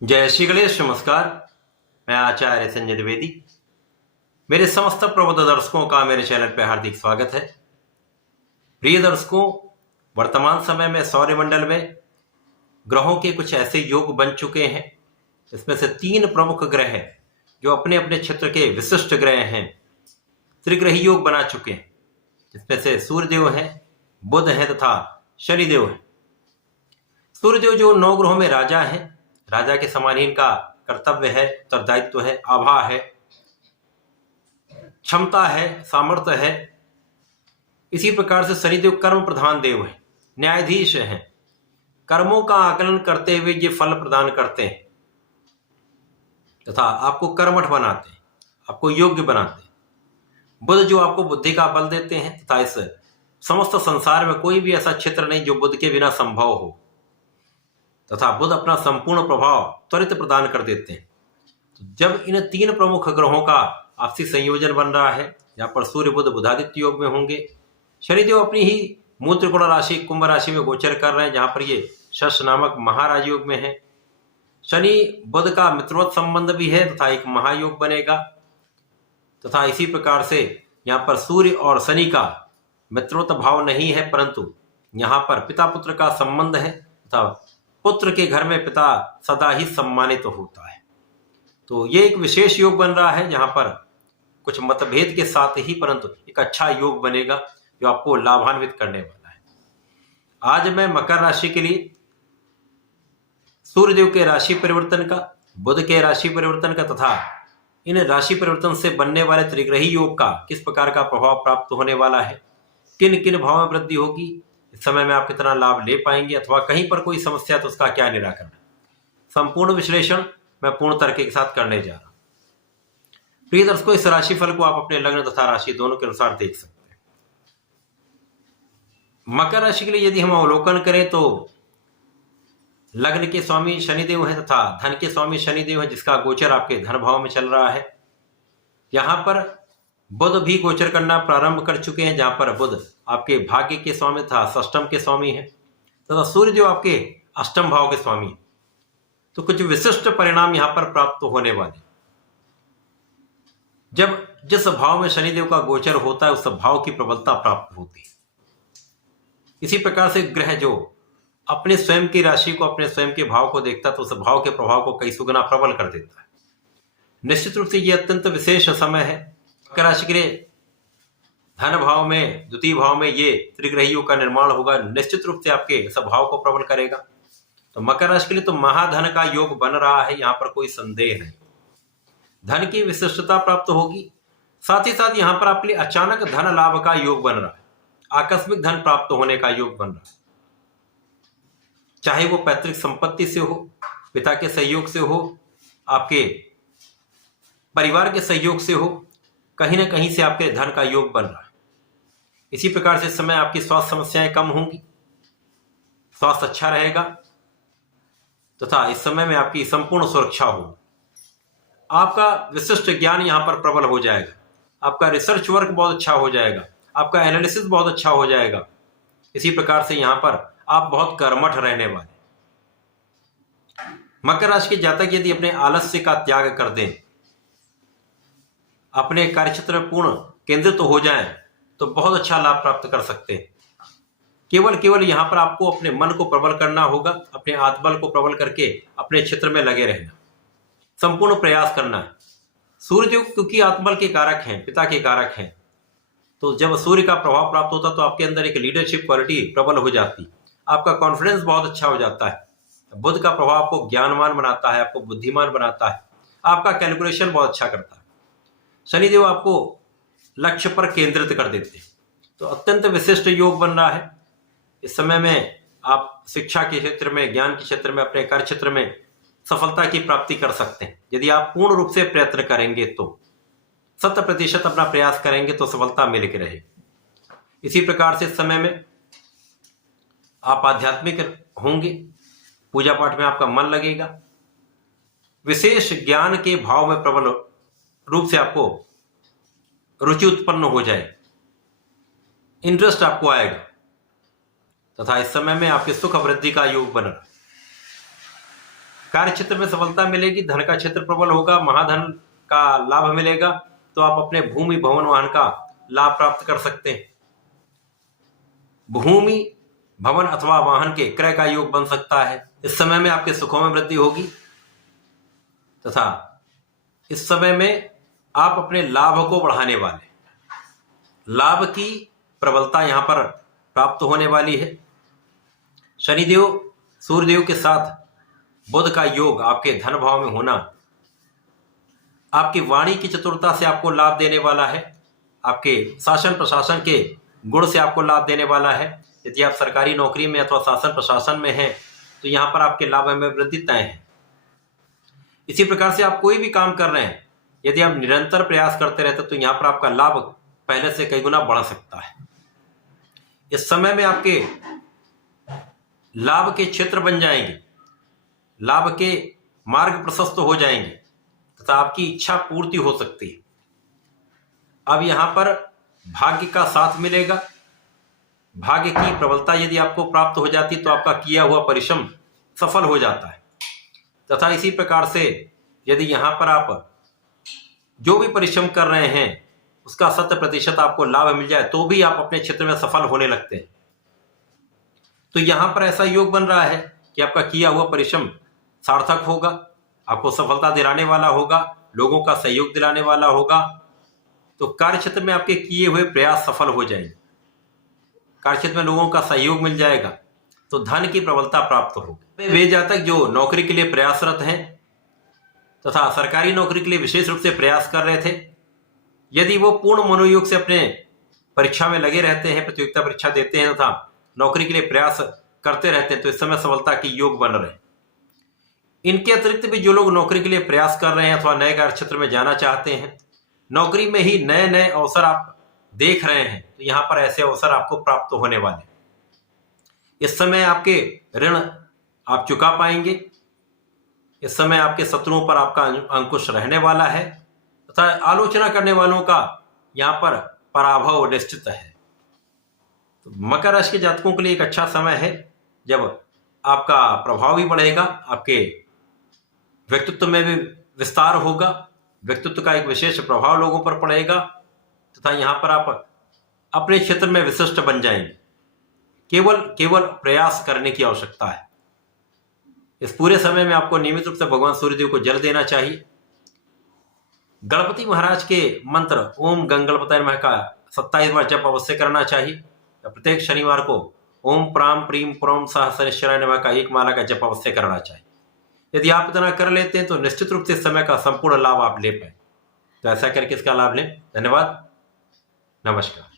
जय श्री गणेश। नमस्कार। मैं आचार्य संजय द्विवेदी। मेरे समस्त प्रबुद्ध दर्शकों का मेरे चैनल पर हार्दिक स्वागत है। प्रिय दर्शकों, वर्तमान समय में सौरमंडल में ग्रहों के कुछ ऐसे योग बन चुके हैं, इसमें से 3 प्रमुख ग्रह हैं जो अपने अपने क्षेत्र के विशिष्ट ग्रह हैं, त्रिग्रही योग बना चुके हैं, जिसमें से सूर्यदेव है, बुध है तथा शनिदेव है। सूर्यदेव जो 9 ग्रहों में राजा है, राजा के समान ही इनका कर्तव्य है, उत्तरदायित्व है, आभा है, क्षमता है, सामर्थ्य है। इसी प्रकार से शनिदेव कर्म प्रधान देव है, न्यायाधीश हैं, कर्मों का आकलन करते हुए ये फल प्रदान करते हैं तथा आपको कर्मठ बनाते हैं, आपको योग्य बनाते हैं। बुध जो आपको बुद्धि का बल देते हैं तथा इस समस्त संसार में कोई भी ऐसा क्षेत्र नहीं जो बुध के बिना संभव हो, तथा बुध अपना संपूर्ण प्रभाव त्वरित प्रदान कर देते हैं। तो जब इन 3 प्रमुख ग्रहों का आपसी संयोजन बन रहा है, यहाँ पर सूर्य बुध बुधादित्य योग में होंगे। शनिदेव अपनी ही मूल त्रिकोण राशि कुंभ राशि में गोचर कर रहे हैं, जहां पर ये शश नामक महाराज योग में है। शनि बुध का मित्रवत संबंध भी है तथा एक महायोग बनेगा। तथा इसी प्रकार से यहाँ पर सूर्य और शनि का मित्रवत भाव नहीं है, परंतु यहाँ पर पिता पुत्र का संबंध है तथा पुत्र के घर में पिता सदा ही सम्मानित होता है। तो ये एक विशेष योग बन रहा है, जहां पर कुछ मतभेद के साथ ही परंतु एक अच्छा योग बनेगा जो आपको लाभान्वित करने वाला है। आज मैं मकर राशि के लिए सूर्यदेव के राशि परिवर्तन का, बुध के राशि परिवर्तन का तथा इन राशि परिवर्तन से बनने वाले त्रिग्रही योग का किस प्रकार का प्रभाव प्राप्त होने वाला है, किन किन भावों में वृद्धि होगी, इस समय में आप कितना लाभ ले पाएंगे अथवा कहीं पर कोई समस्या तो उसका क्या निराकरण, संपूर्ण विश्लेषण मैं पूर्ण तर्क के साथ करने जा रहा हूं। प्रिय दर्शकों, इस राशिफल को आप अपने लग्न तथा राशि दोनों के अनुसार देख सकते हैं। मकर राशि के लिए यदि हम अवलोकन करें तो लग्न के स्वामी शनिदेव है तथा धन के स्वामी शनिदेव है, जिसका गोचर आपके धन भाव में चल रहा है। यहां पर बुध भी गोचर करना प्रारंभ कर चुके हैं, जहां पर बुध आपके भाग्य के स्वामी तथा षष्टम के स्वामी है तथा सूर्य जो आपके अष्टम भाव के स्वामी है। तो कुछ विशिष्ट परिणाम यहां पर प्राप्त होने वाले। जब जिस भाव में शनिदेव का गोचर होता है, उस भाव की प्रबलता प्राप्त होती है। इसी प्रकार से ग्रह जो अपने स्वयं की राशि को, अपने स्वयं के भाव को देखता है, तो उस भाव के प्रभाव को कई सुगुना प्रबल कर देता है। निश्चित रूप से यह अत्यंत विशेष समय है मकर राशि के लिए। धन भाव में, द्वितीय भाव में ये त्रिग्रहियों का निर्माण होगा, निश्चित रूप से आपके स्वभाव को प्रबल करेगा। तो मकर राशि के लिए तो महाधन का योग बन रहा है, यहां पर कोई संदेह नहीं। धन की विशिष्टता प्राप्त होगी, साथ ही साथ यहां पर आपके लिए अचानक धन लाभ का योग बन रहा है, आकस्मिक धन प्राप्त होने का योग बन रहा है। चाहे वो पैतृक संपत्ति से हो, पिता के सहयोग से हो, आपके परिवार के सहयोग से हो, कहीं ना कहीं से आपके धन का योग बन रहा है। इसी प्रकार से इस समय आपकी स्वास्थ्य समस्याएं कम होंगी, स्वास्थ्य अच्छा रहेगा तथा इस समय में आपकी संपूर्ण सुरक्षा होगी। आपका विशिष्ट ज्ञान यहां पर प्रबल हो जाएगा, आपका रिसर्च वर्क बहुत अच्छा हो जाएगा, आपका एनालिसिस बहुत अच्छा हो जाएगा। इसी प्रकार से यहां पर आप बहुत कर्मठ रहने वाले। मकर राशि के जातक यदि अपने आलस्य का त्याग कर दें, अपने कार्यक्षेत्र में पूर्ण केंद्रित हो जाएं, तो बहुत अच्छा लाभ प्राप्त कर सकते हैं। केवल यहां पर आपको अपने मन को प्रबल करना होगा, अपने आत्मबल को प्रबल करके अपने क्षेत्र में लगे रहना, संपूर्ण प्रयास करना है। सूर्य क्योंकि आत्मबल के कारक हैं, पिता के कारक हैं, तो जब सूर्य का प्रभाव प्राप्त होता तो आपके अंदर एक लीडरशिप क्वालिटी प्रबल हो जाती, आपका कॉन्फिडेंस बहुत अच्छा हो जाता है। बुध का प्रभाव आपको ज्ञानवान बनाता है, आपको बुद्धिमान बनाता है, आपका कैलकुलेशन बहुत अच्छा करता है। शनिदेव आपको लक्ष्य पर केंद्रित कर देते हैं। तो अत्यंत विशिष्ट योग बन रहा है। इस समय में आप शिक्षा के क्षेत्र में, ज्ञान के क्षेत्र में, अपने कार्य क्षेत्र में सफलता की प्राप्ति कर सकते हैं। यदि आप पूर्ण रूप से प्रयत्न करेंगे, तो 100% अपना प्रयास करेंगे तो सफलता मिल के रहेगी। इसी प्रकार से इस समय में आप आध्यात्मिक होंगे, पूजा पाठ में आपका मन लगेगा, विशेष ज्ञान के भाव में प्रबल रूप से आपको रुचि उत्पन्न हो जाए, इंटरेस्ट आपको आएगा तथा इस समय में आपके सुख वृद्धि का योग बन रहा है। कार्य क्षेत्र में सफलता मिलेगी, धन का क्षेत्र प्रबल होगा, महाधन का लाभ मिलेगा, तो आप अपने भूमि भवन वाहन का लाभ प्राप्त कर सकते हैं। भूमि भवन अथवा वाहन के क्रय का योग बन सकता है। इस समय में आपके सुखों में वृद्धि होगी तथा इस समय में आप अपने लाभ को बढ़ाने वाले, लाभ की प्रबलता यहां पर प्राप्त होने वाली है। शनिदेव सूर्यदेव के साथ बुध का योग आपके धन भाव में होना आपकी वाणी की चतुरता से आपको लाभ देने वाला है, आपके शासन प्रशासन के गुण से आपको लाभ देने वाला है। यदि आप सरकारी नौकरी में अथवा शासन प्रशासन में हैं तो यहाँ पर आपके लाभ में वृद्धि तय है। इसी प्रकार से आप कोई भी काम कर रहे हैं, यदि आप निरंतर प्रयास करते रहते तो यहाँ पर आपका लाभ पहले से कई गुना बढ़ सकता है। इस समय में आपके लाभ के क्षेत्र बन जाएंगे, लाभ के मार्ग प्रशस्त हो जाएंगे तथा आपकी इच्छा पूर्ति हो सकती है। अब यहां पर भाग्य का साथ मिलेगा। भाग्य की प्रबलता यदि आपको प्राप्त हो जाती तो आपका किया हुआ परिश्रम सफल हो जाता है तथा इसी प्रकार से यदि यहां पर आप जो भी परिश्रम कर रहे हैं उसका 100% आपको लाभ मिल जाए तो भी आप अपने क्षेत्र में सफल होने लगते हैं। तो यहां पर ऐसा योग बन रहा है कि आपका किया हुआ परिश्रम सार्थक होगा, आपको सफलता दिलाने वाला होगा, लोगों का सहयोग दिलाने वाला होगा। तो कार्य क्षेत्र में आपके किए हुए प्रयास सफल हो जाएंगे, कार्य क्षेत्र में लोगों का सहयोग मिल जाएगा तो धन की प्रबलता प्राप्त होगी। वे जातक जो नौकरी के लिए प्रयासरत हैं तथा सरकारी नौकरी के लिए विशेष रूप से प्रयास कर रहे थे, यदि वो पूर्ण मनोयोग से अपने परीक्षा में लगे रहते हैं, प्रतियोगिता परीक्षा देते हैं तथा नौकरी के लिए प्रयास करते रहते हैं तो इस समय सफलता की योग बन रहे हैं। इनके अतिरिक्त भी जो लोग नौकरी के लिए प्रयास कर रहे हैं अथवा नए कार्य क्षेत्र में जाना चाहते हैं, नौकरी में ही नए नए अवसर आप देख रहे हैं तो यहाँ पर ऐसे अवसर आपको प्राप्त होने वाले। इस समय आपके ऋण आप चुका पाएंगे, इस समय आपके शत्रुओं पर आपका अंकुश रहने वाला है तथा आलोचना करने वालों का यहाँ पर पराभव निश्चित है। तो मकर राशि के जातकों के लिए एक अच्छा समय है जब आपका प्रभाव भी बढ़ेगा, आपके व्यक्तित्व में भी विस्तार होगा, व्यक्तित्व का एक विशेष प्रभाव लोगों पर पड़ेगा तथा यहाँ पर आप अपने क्षेत्र में विशिष्ट बन जाएंगे। केवल प्रयास करने की आवश्यकता है। इस पूरे समय में आपको नियमित रूप से भगवान सूर्यदेव को जल देना चाहिए। गणपति महाराज के मंत्र ओम गंगणपताय नमः का 27 बार जप अवश्य करना चाहिए। प्रत्येक शनिवार को ओम प्राम प्रीम प्रोम सह शनिश्चराय नमः का एक माला का जप अवश्य करना चाहिए। यदि आप इतना कर लेते हैं तो निश्चित रूप से इस समय का संपूर्ण लाभ आप ले पाए। तो ऐसा करके इसका लाभ लें। धन्यवाद, नमस्कार।